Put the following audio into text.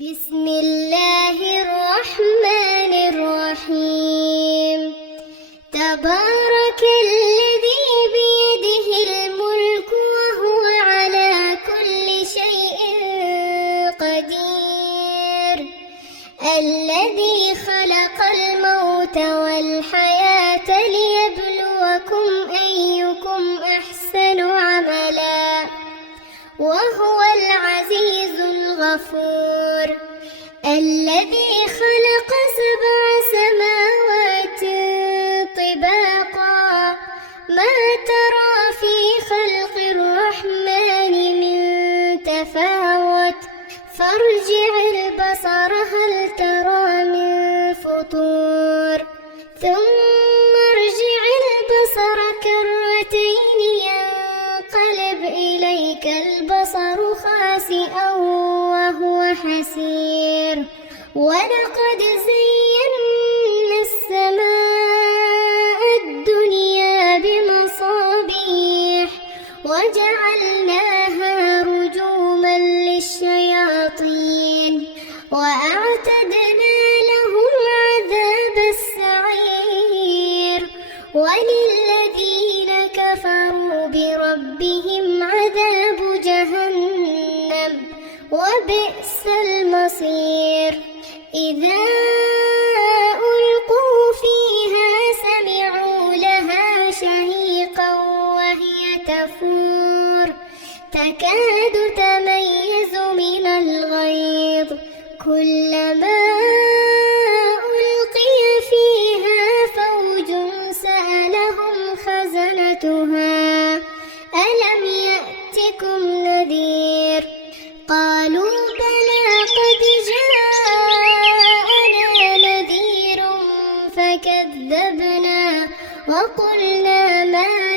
بسم الله الرحمن الرحيم. تبارك الذي بيده الملك وهو على كل شيء قدير، الذي خلق الموت والحياة ليبلوكم أيكم أحسن عملا، وهو العزيز الغفور، الذي خلق 7 سماوات طباقا، ما ترى في خلق الرحمن من تفاوت، فارجع البصر هل ترى من فطور، ثم ارجع البصر كرتين ينقلب إليك البصر خاسئا وهو حسير، ولقد زينا السماء الدنيا بمصابيح وجعلناها رجوما للشياطين، وأعتدنا لهم عذاب السعير، وللذين كفروا بربهم عذاب جهنم وبئس المصير. إذا ألقوا فيها سمعوا لها شهيقا وهي تفور، تكاد تميز من الغيظ، كلما ألقي فيها فوج سألهم خزنتها ألم يأتكم نذير، قالوا بلى قد جاءنا نذير فكذبنا وقلنا ما